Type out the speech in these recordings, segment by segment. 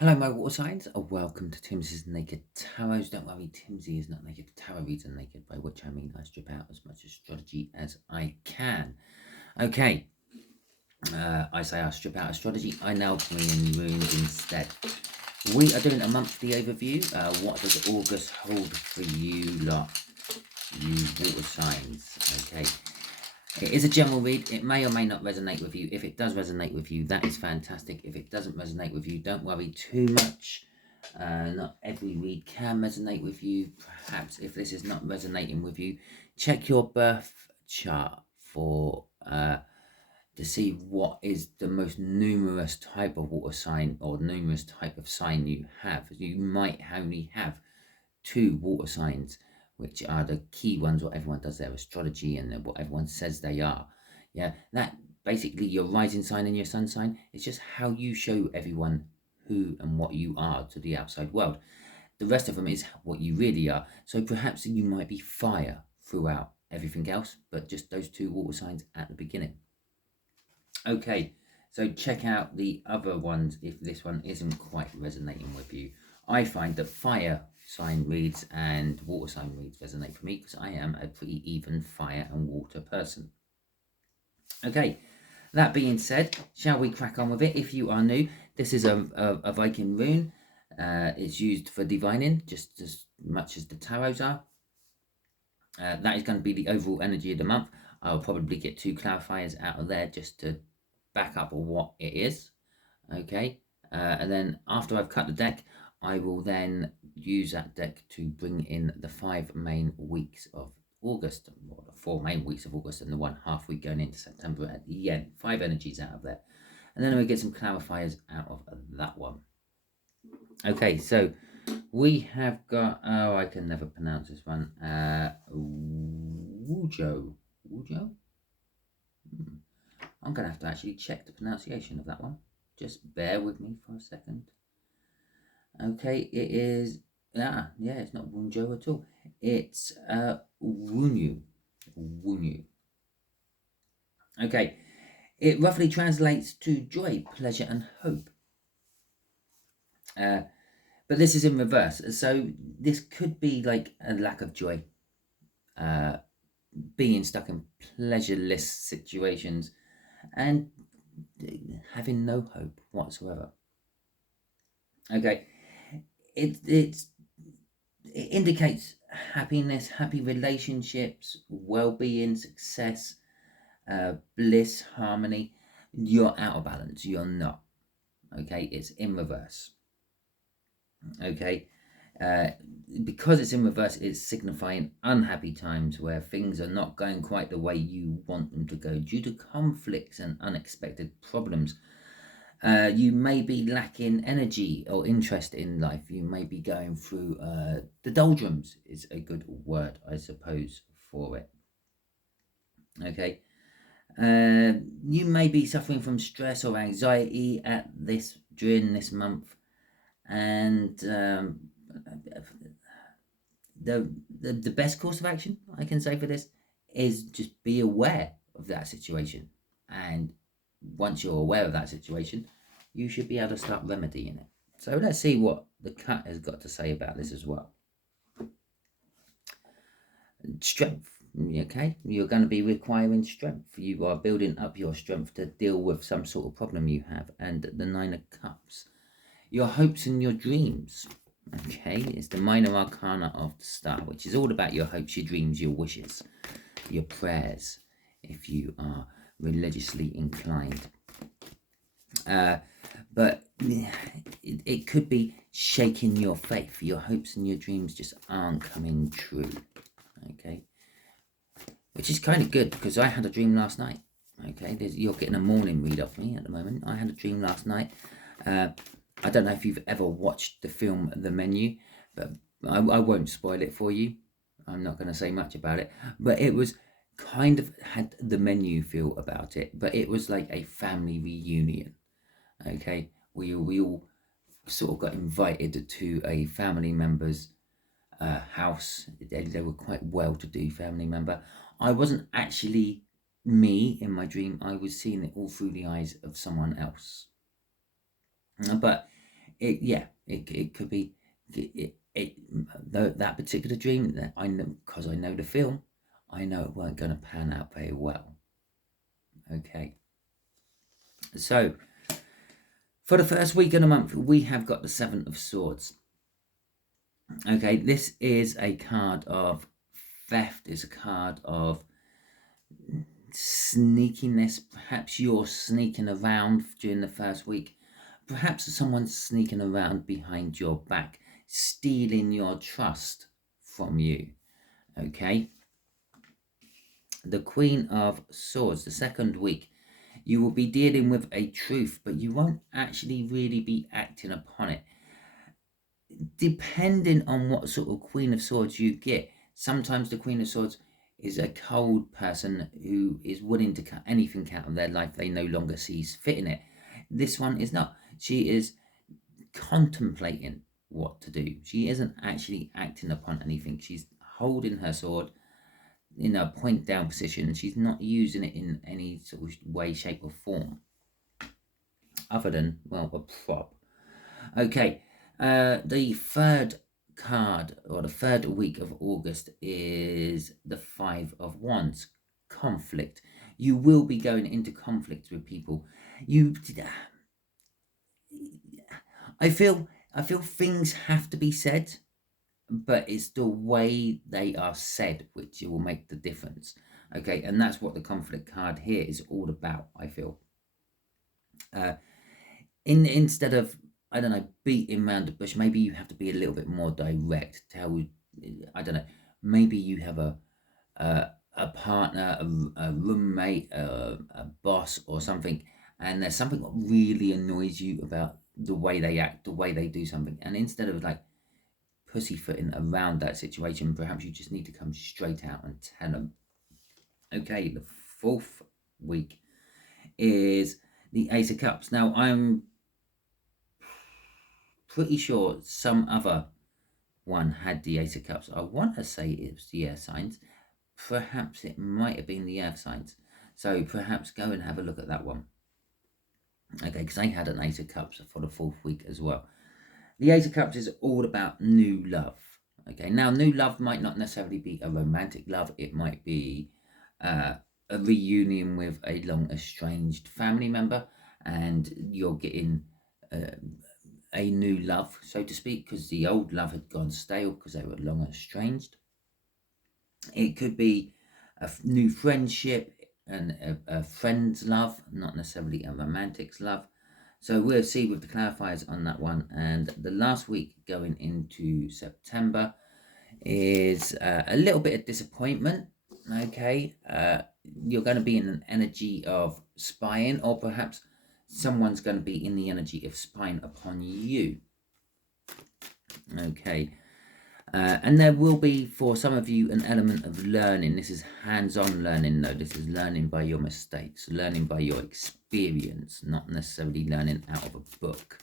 Hello, my water signs. Welcome to Timsy's Naked Tarot. Don't worry, Timsy is not naked. Tarot reads are naked, by which I mean I strip out as much astrology as I can. Okay, I say I strip out astrology. I now bring in runes instead. We are doing a monthly overview. What does August hold for you lot, you water signs? Okay. It is a general read. It may or may not resonate with you. If it does resonate with you, that is fantastic. If it doesn't resonate with you, don't worry too much. Not every read can resonate with you. Perhaps if this is not resonating with you, check your birth chart for to see what is the most numerous type of water sign or numerous type of sign you have. You might only have two water signs, which are the key ones, what everyone does their astrology and what everyone says they are. Yeah, that basically your rising sign and your sun sign is just how you show everyone who and what you are to the outside world. The rest of them is what you really are. So perhaps you might be fire throughout everything else, but just those two water signs at the beginning. Okay, so check out the other ones if this one isn't quite resonating with you. I find that fire sign reads and water sign reads resonate for me because I am a pretty even fire and water person. Okay, that being said, shall we crack on with it? If you are new, this is a Viking rune. It's used for divining just as much as the tarots are. That is going to be the overall energy of the month. I'll probably get two clarifiers out of there just to back up what it is. Okay, and then after I've cut the deck, I will then use that deck to bring in the 5 main weeks of August, or the 4 main weeks of August and the 1.5 week going into September at the end. 5 energies out of there. And then we get some clarifiers out of that one. Okay, so we have got, oh, I can never pronounce this one. Wujo. Wujo? I'm going to have to actually check the pronunciation of that one. Just bear with me for a second. Okay, it is, yeah, it's not Wunjo at all. It's Wunyu. Wunyu. Okay, it roughly translates to joy, pleasure, and hope. But this is in reverse. So this could be like a lack of joy, being stuck in pleasureless situations, and having no hope whatsoever. Okay, it indicates happiness, happy relationships, well-being, success, bliss, harmony. You're out of balance. You're not. Okay, it's in reverse. Okay, because it's in reverse, it's signifying unhappy times where things are not going quite the way you want them to go due to conflicts and unexpected problems. You may be lacking energy or interest in life. You may be going through the doldrums is a good word, I suppose, for it. Okay. You may be suffering from stress or anxiety during this month, and the best course of action I can say for this is just be aware of that situation, and once you're aware of that situation, you should be able to start remedying it. So let's see what the cut has got to say about this as well. Strength. Okay, you're going to be requiring strength. You are building up your strength to deal with some sort of problem you have. And the 9 of Cups, your hopes and your dreams. Okay, it's the minor arcana of the star, which is all about your hopes, your dreams, your wishes, your prayers, if you are religiously inclined. But it could be shaking your faith. Your hopes and your dreams just aren't coming true. Okay, which is kind of good because I had a dream last night. Okay, you're getting a morning read off me at the moment. I had a dream last night. I don't know if you've ever watched the film The Menu, but I won't spoil it for you. I'm not going to say much about it, but it was kind of had the Menu feel about it, but it was like a family reunion. Okay, we all sort of got invited to a family member's house. They were quite well-to-do family member. I wasn't actually me in my dream. I was seeing it all through the eyes of someone else. But it could be that particular dream that I know, because I know the film, I know it weren't going to pan out very well. Okay, so for the first week of the month, we have got the Seven of Swords. Okay, this is a card of theft, is a card of sneakiness. Perhaps you're sneaking around during the first week. Perhaps someone's sneaking around behind your back, stealing your trust from you. Okay, the Queen of Swords, the second week, you will be dealing with a truth, but you won't actually really be acting upon it. Depending on what sort of Queen of Swords you get, sometimes the Queen of Swords is a cold person who is willing to cut anything out of their life they no longer sees fit in it. This one is not. She is contemplating what to do. She isn't actually acting upon anything. She's holding her sword in a point down position. She's not using it in any sort of way, shape or form other than, well, a prop. Okay, the third card, or the third week of August, is the Five of Wands. Conflict. You will be going into conflict with people. I feel things have to be said, but it's the way they are said which will make the difference. Okay, and that's what the conflict card here is all about, I feel. Instead of, I don't know, beating around the bush, maybe you have to be a little bit more direct. I don't know, maybe you have a partner, a roommate, a boss or something, and there's something that really annoys you about the way they act, the way they do something, and instead of like pussyfooting around that situation, perhaps you just need to come straight out and tell them. Okay, the fourth week is the Ace of Cups. Now, I'm pretty sure some other one had the Ace of Cups. I want to say it was the air signs. Perhaps it might have been the earth signs. So perhaps go and have a look at that one. Okay, because I had an Ace of Cups for the fourth week as well. The Ace of Cups is all about new love. Okay, now new love might not necessarily be a romantic love. It might be a reunion with a long estranged family member, and you're getting a new love, so to speak, because the old love had gone stale because they were long estranged. It could be a new friendship and a friend's love, not necessarily a romantic's love. So we'll see with the clarifiers on that one. And the last week going into September is a little bit of disappointment. Okay, you're going to be in an energy of spying, or perhaps someone's going to be in the energy of spying upon you. Okay, and there will be, for some of you, an element of learning. This is hands-on learning, though. This is learning by your mistakes, learning by your experience, not necessarily learning out of a book.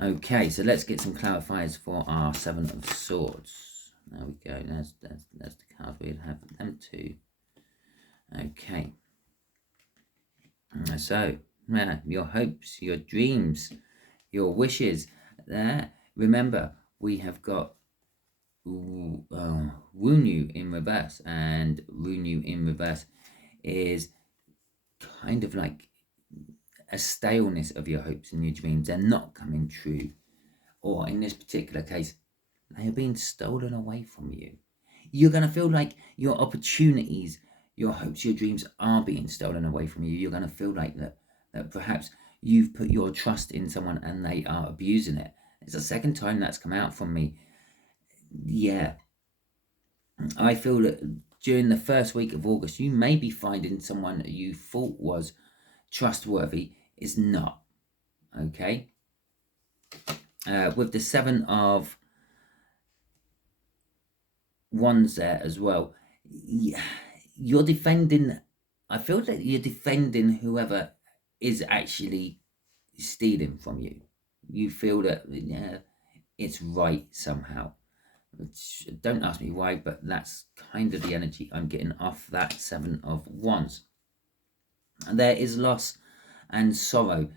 Okay, so let's get some clarifiers for our Seven of Swords. There we go. There's the card. We'll have them too. Okay. So, your hopes, your dreams, your wishes. There. Remember, we have got Wunyu in reverse, and Wunyu in reverse is kind of like a staleness of your hopes and your dreams. They're not coming true, or in this particular case, they are being stolen away from you. You're going to feel like your opportunities, your hopes, your dreams are being stolen away from you. You're going to feel like that perhaps you've put your trust in someone and they are abusing it. It's the second time that's come out from me. Yeah, I feel that during the first week of August, you may be finding someone that you thought was trustworthy is not. Okay, with the Seven of Wands there as well, you're defending. I feel that you're defending whoever is actually stealing from you. You feel that it's right somehow. Don't ask me why, but that's kind of the energy I'm getting off that Seven of Wands. And there is loss and sorrow,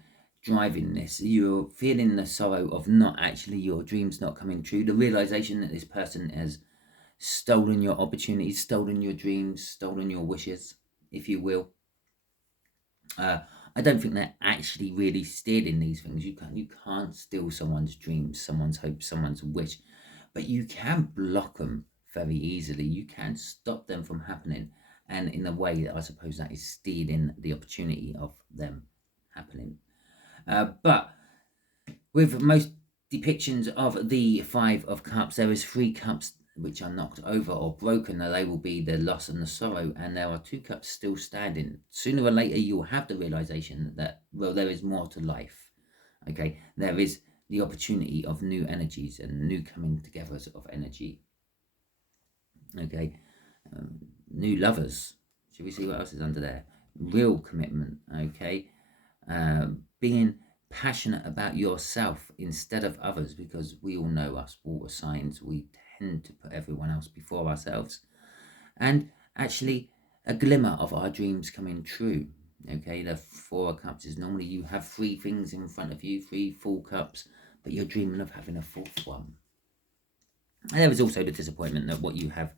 driving this. You're feeling the sorrow of not actually your dreams not coming true, the realization that this person has stolen your opportunities, stolen your dreams, stolen your wishes, if you will. I don't think they're actually really stealing these things. You can't steal someone's dreams, someone's hopes, someone's wish, but you can block them very easily. You can stop them from happening, and in a way that I suppose that is stealing the opportunity of them happening. But with most depictions of the Five of Cups, there is 3 cups which are knocked over or broken, and they will be the loss and the sorrow, and there are 2 cups still standing. Sooner or later you'll have the realization that, well, there is more to life. Okay, there is the opportunity of new energies and new coming together of energy. Okay, new lovers. Should we see what else is under there? Real commitment. Okay, being passionate about yourself instead of others, because we all know us water signs, we tend to put everyone else before ourselves, and actually a glimmer of our dreams coming true. Okay, the 4 of Cups is normally you have 3 things in front of you, 3 full cups, but you're dreaming of having a 4th one. And there is also the disappointment that what you have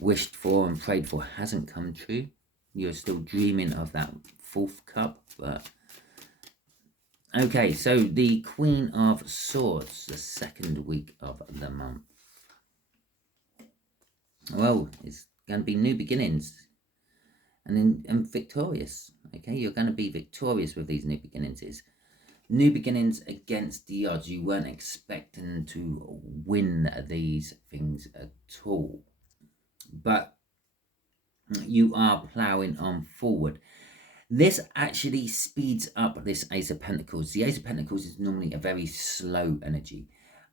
wished for and prayed for hasn't come true. You're still dreaming of that 4th cup, but okay, so the Queen of Swords, the 2nd week of the month. Well, it's going to be new beginnings and victorious. Okay, you're going to be victorious with these new beginnings. It's new beginnings against the odds. You weren't expecting to win these things at all, but you are ploughing on forward. This actually speeds up this Ace of Pentacles. The Ace of Pentacles is normally a very slow energy.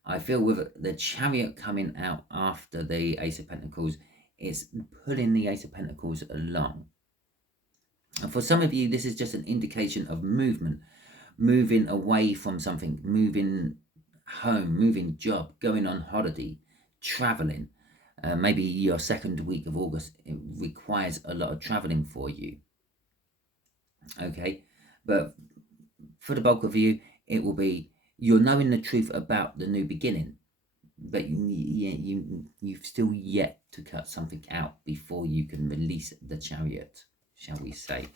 I feel with the Chariot coming out after the Ace of Pentacles, it's pulling the Ace of Pentacles along. And for some of you, this is just an indication of movement, moving away from something, moving home, moving job, going on holiday, traveling. Maybe your 2nd week of August, it requires a lot of traveling for you. Okay, but for the bulk of you, it will be you're knowing the truth about the new beginning, but you've still yet to cut something out before you can release the Chariot, shall we say,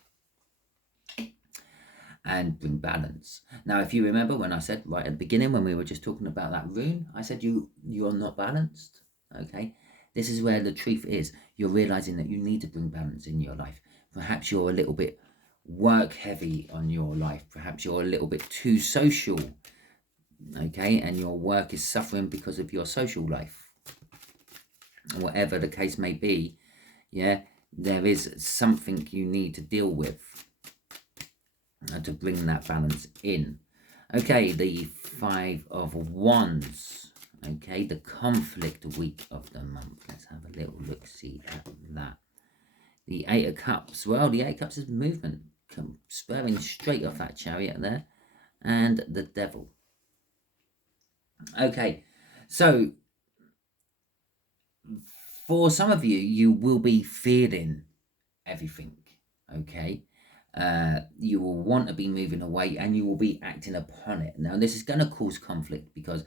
and bring balance. Now, if you remember when I said right at the beginning, when we were just talking about that rune, I said you're not balanced. Okay, this is where the truth is. You're realizing that you need to bring balance in your life. Perhaps you're a little bit work heavy on your life. Perhaps you're a little bit too social. Okay, and your work is suffering because of your social life. Whatever the case may be, yeah, there is something you need to deal with to bring that balance in. Okay, the 5 of Wands. Okay, the conflict week of the month. Let's have a little look-see at that. The 8 of Cups. Well, the 8 of Cups is movement, spurring straight off that Chariot there. And the Devil. Okay, so for some of you, you will be feeling everything, okay? You will want to be moving away and you will be acting upon it. Now, this is going to cause conflict because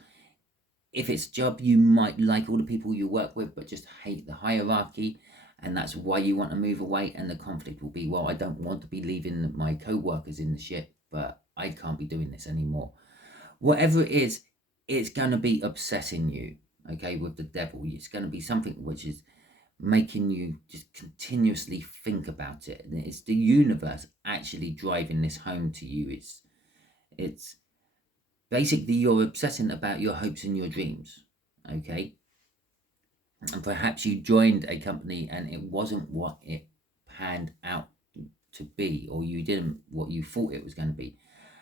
if it's job, you might like all the people you work with, but just hate the hierarchy, and that's why you want to move away. And the conflict will be, well, I don't want to be leaving my co-workers in the shit, but I can't be doing this anymore. Whatever it is, it's going to be obsessing you, okay, with the Devil. It's going to be something which is making you just continuously think about it. And it's the universe actually driving this home to you. It's basically you're obsessing about your hopes and your dreams, okay? And perhaps you joined a company and it wasn't what it panned out to be, or you didn't what you thought it was going to be,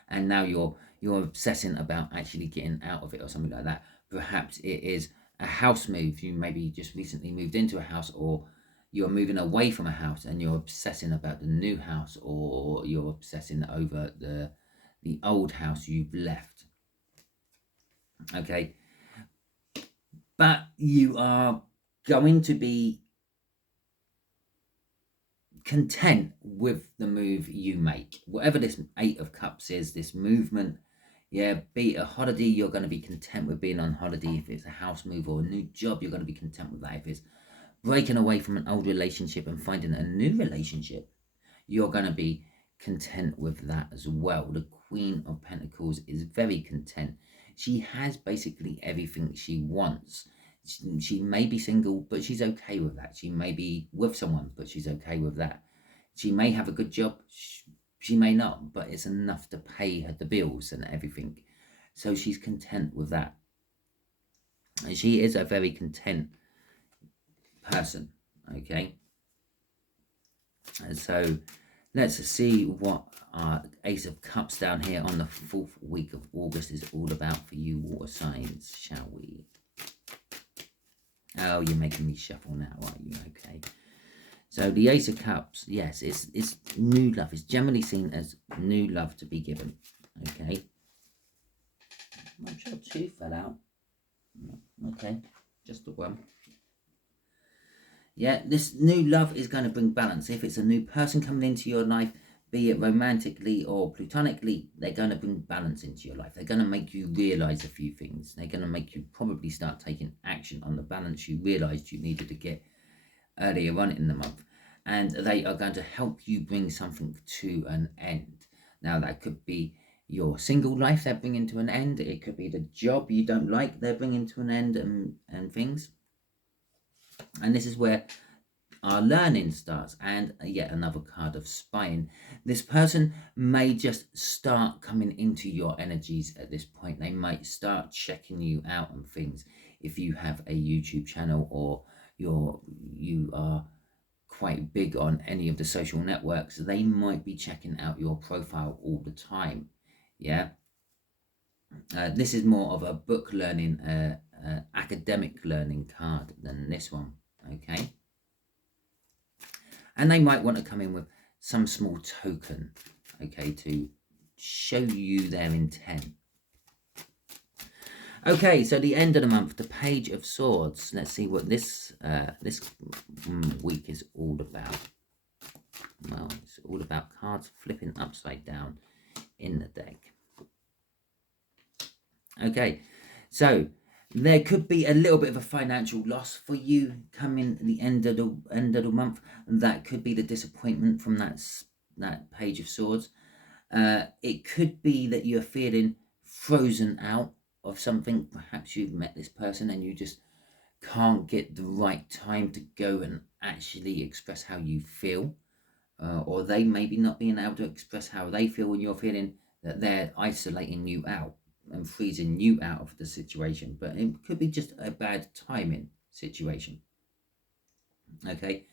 and now you're obsessing about actually getting out of it or something like that. Perhaps it is a house move. You maybe just recently moved into a house, or you're moving away from a house and you're obsessing about the new house, or you're obsessing over the old house you've left. Okay, but you are going to be content with the move you make. Whatever this Eight of Cups is, this movement, yeah, be it a holiday, you're going to be content with being on holiday. If it's a house move or a new job, you're going to be content with that. If it's breaking away from an old relationship and finding a new relationship, you're going to be content with that as well. The Queen of Pentacles is very content. She has basically everything she wants. She may be single, but she's okay with that. She may be with someone, but she's okay with that. She may have a good job. She may not, but it's enough to pay her the bills and everything. So she's content with that. And she is a very content person, okay? And so let's see what our Ace of Cups down here on the 4th week of August is all about for you water signs, shall we? Oh, you're making me shuffle now, are you? Okay. So the Ace of Cups, yes, it's new love. It's generally seen as new love to be given. Okay. I'm sure 2 fell out. Okay, just the 1. Yeah, this new love is going to bring balance. If it's a new person coming into your life, be it romantically or platonically, they're going to bring balance into your life. They're going to make you realize a few things. They're going to make you probably start taking action on the balance you realized you needed to get earlier on in the month. And they are going to help you bring something to an end. Now, that could be your single life they're bringing to an end. It could be the job you don't like they're bringing to an end and things. And this is where our learning starts. And yet another card of spying. This person may just start coming into your energies at this point. They might start checking you out on things. If you have a YouTube channel or you are quite big on any of the social networks, they might be checking out your profile all the time. Yeah. This is more of a book learning, academic learning card than this one. Okay. And they might want to come in with some small token, okay, to show you their intent. Okay, so the end of the month, the Page of Swords. Let's see what this week is all about. Well, it's all about cards flipping upside down in the deck. Okay, so there could be a little bit of a financial loss for you coming at the end of the month. That could be the disappointment from that Page of Swords. It could be that you're feeling frozen out of something. Perhaps you've met this person and you just can't get the right time to go and actually express how you feel, or they maybe not being able to express how they feel when you're feeling that they're isolating you out and freezing you out of the situation. But it could be just a bad timing situation. Okay,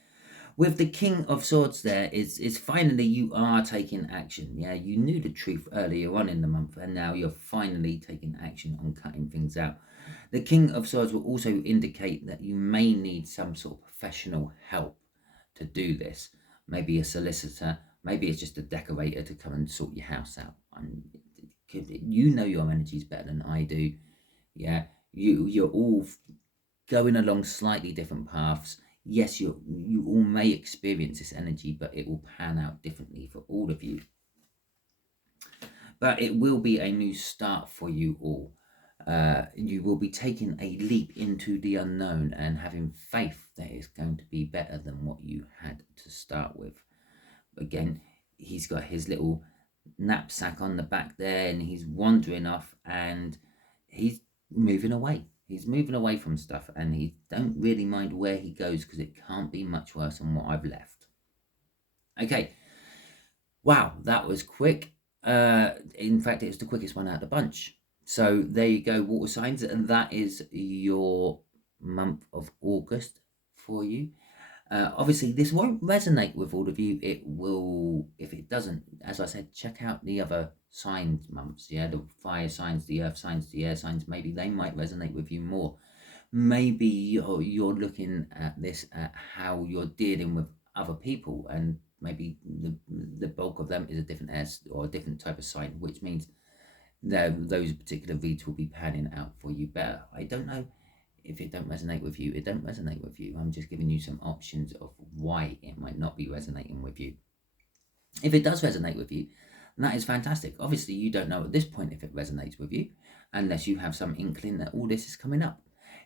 with the King of Swords there is finally you are taking action. Yeah, you knew the truth earlier on in the month and now you're finally taking action on cutting things out. The King of Swords will also indicate that you may need some sort of professional help to do this. Maybe a solicitor, maybe it's just a decorator to come and sort your house out. You know your energies better than I do. Yeah, you're all going along slightly different paths. Yes, you all may experience this energy, but it will pan out differently for all of you. But it will be a new start for you all. You will be taking a leap into the unknown and having faith that it's going to be better than what you had to start with. Again, he's got his little knapsack on the back there and he's wandering off and he's moving away. He's moving away from stuff and he don't really mind where he goes because it can't be much worse than what I've left. Okay. Wow, that was quick. In fact, it was the quickest one out of the bunch. So there you go, water signs, and that is your month of August for you. Obviously, this won't resonate with all of you. It will, if it doesn't, as I said, check out the other signs months. Yeah, the fire signs, the earth signs, the air signs. Maybe they might resonate with you more. Maybe you're looking at this at how you're dealing with other people, and maybe the bulk of them is a different air or a different type of sign, which means those particular reads will be panning out for you better. I don't know If it don't resonate with you, it don't resonate with you. I'm just giving you some options of why it might not be resonating with you. If it does resonate with you, that is fantastic. Obviously, you don't know at this point if it resonates with you, unless you have some inkling that all this is coming up.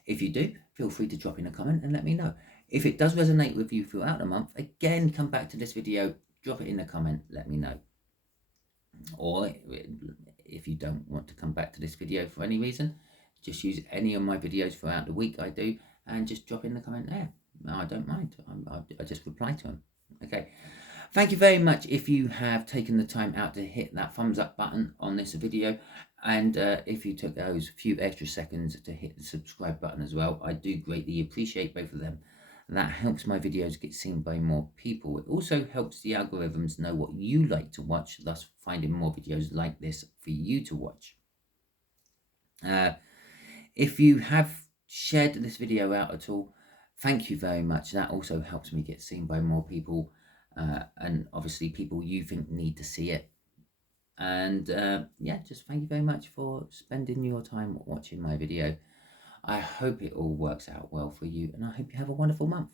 If you do, feel free to drop in a comment and let me know. If it does resonate with you throughout the month, again, come back to this video, drop it in a comment, let me know. Or if you don't want to come back to this video for any reason, just use any of my videos throughout the week I do, and just drop in the comment there. I don't mind. I just reply to them. Okay. Thank you very much if you have taken the time out to hit that thumbs up button on this video, and if you took those few extra seconds to hit the subscribe button as well. I do greatly appreciate both of them. That helps my videos get seen by more people. It also helps the algorithms know what you like to watch, thus finding more videos like this for you to watch. If you have shared this video out at all, thank you very much. That also helps me get seen by more people, and obviously people you think need to see it. And yeah, just thank you very much for spending your time watching my video. I hope it all works out well for you, and I hope you have a wonderful month.